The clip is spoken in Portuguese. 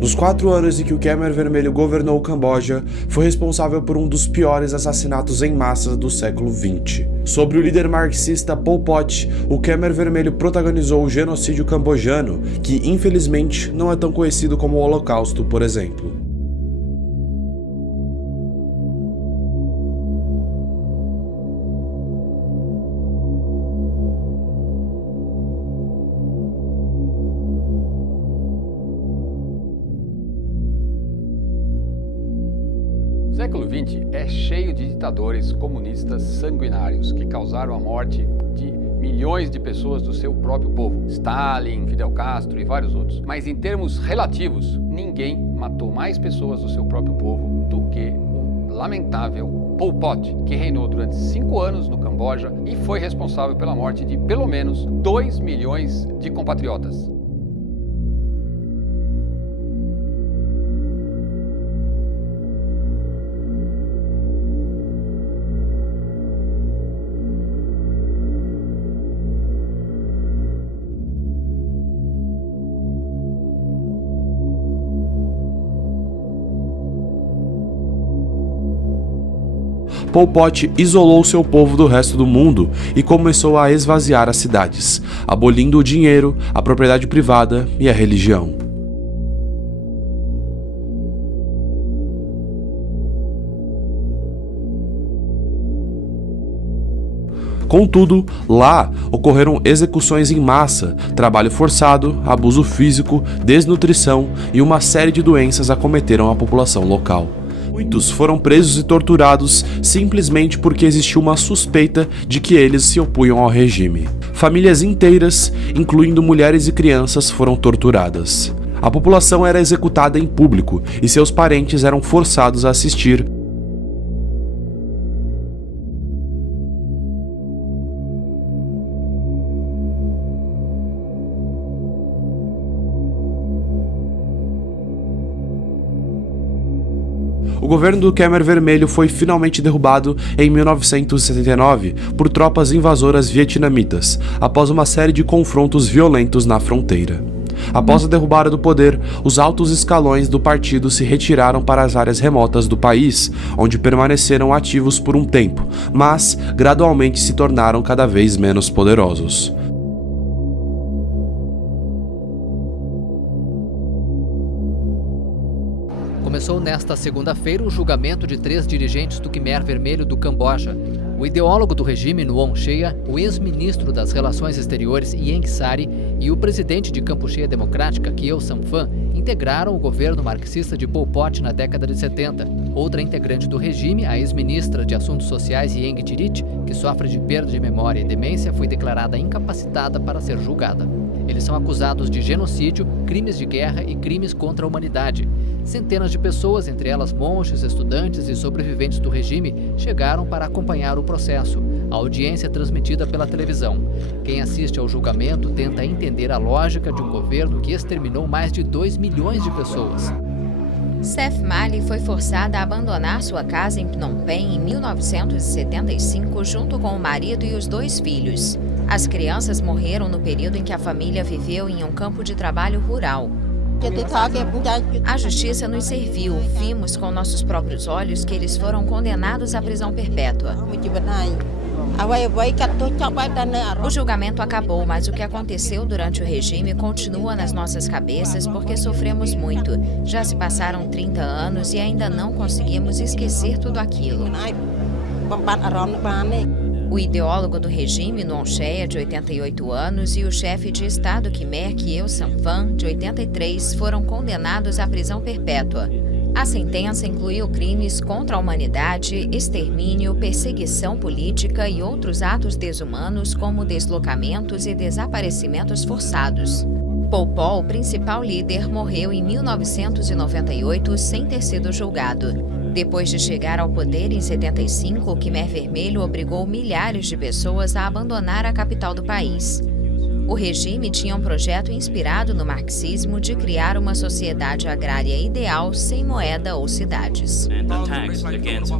Nos 4 anos em que o Khmer Vermelho governou o Camboja, foi responsável por um dos piores assassinatos em massa do século XX. Sobre o líder marxista Pol Pot, o Khmer Vermelho protagonizou o genocídio cambojano, que infelizmente não é tão conhecido como o Holocausto, por exemplo. O século XX é cheio de ditadores comunistas sanguinários que causaram a morte de milhões de pessoas do seu próprio povo. Stalin, Fidel Castro e vários outros. Mas em termos relativos, ninguém matou mais pessoas do seu próprio povo do que o lamentável Pol Pot, que reinou durante 5 anos no Camboja e foi responsável pela morte de pelo menos 2 milhões de compatriotas. Pol Pot isolou seu povo do resto do mundo e começou a esvaziar as cidades, abolindo o dinheiro, a propriedade privada e a religião. Contudo, lá ocorreram execuções em massa, trabalho forçado, abuso físico, desnutrição e uma série de doenças acometeram a população local. Muitos foram presos e torturados simplesmente porque existiu uma suspeita de que eles se opunham ao regime. Famílias inteiras, incluindo mulheres e crianças, foram torturadas. A população era executada em público e seus parentes eram forçados a assistir. O governo do Khmer Vermelho foi finalmente derrubado em 1979 por tropas invasoras vietnamitas, após uma série de confrontos violentos na fronteira. Após a derrubada do poder, os altos escalões do partido se retiraram para as áreas remotas do país, onde permaneceram ativos por um tempo, mas gradualmente se tornaram cada vez menos poderosos. Começou nesta segunda-feira o julgamento de 3 dirigentes do Khmer Vermelho do Camboja. O ideólogo do regime Nuon Chea, o ex-ministro das Relações Exteriores Ieng Sary e o presidente de Kampuchea Democrática, Khieu Samphan, integraram o governo marxista de Pol Pot na década de 70. Outra integrante do regime, a ex-ministra de Assuntos Sociais Ieng Thirit, que sofre de perda de memória e demência, foi declarada incapacitada para ser julgada. Eles são acusados de genocídio, crimes de guerra e crimes contra a humanidade. Centenas de pessoas, entre elas monges, estudantes e sobreviventes do regime, chegaram para acompanhar o processo. A audiência é transmitida pela televisão. Quem assiste ao julgamento tenta entender a lógica de um governo que exterminou mais de 2 milhões de pessoas. Seth Mali foi forçada a abandonar sua casa em Phnom Penh em 1975 junto com o marido e os 2 filhos. As crianças morreram no período em que a família viveu em um campo de trabalho rural. A justiça nos serviu. Vimos com nossos próprios olhos que eles foram condenados à prisão perpétua. O julgamento acabou, mas o que aconteceu durante o regime continua nas nossas cabeças porque sofremos muito. Já se passaram 30 anos e ainda não conseguimos esquecer tudo aquilo. O ideólogo do regime, Nuon Chea, de 88 anos, e o chefe de Estado Khmer, Khieu Samphan, de 83, foram condenados à prisão perpétua. A sentença incluiu crimes contra a humanidade, extermínio, perseguição política e outros atos desumanos, como deslocamentos e desaparecimentos forçados. Pol Pot, o principal líder, morreu em 1998 sem ter sido julgado. Depois de chegar ao poder em 75, o Khmer Vermelho obrigou milhares de pessoas a abandonar a capital do país. O regime tinha um projeto inspirado no marxismo de criar uma sociedade agrária ideal sem moeda ou cidades. And attacks against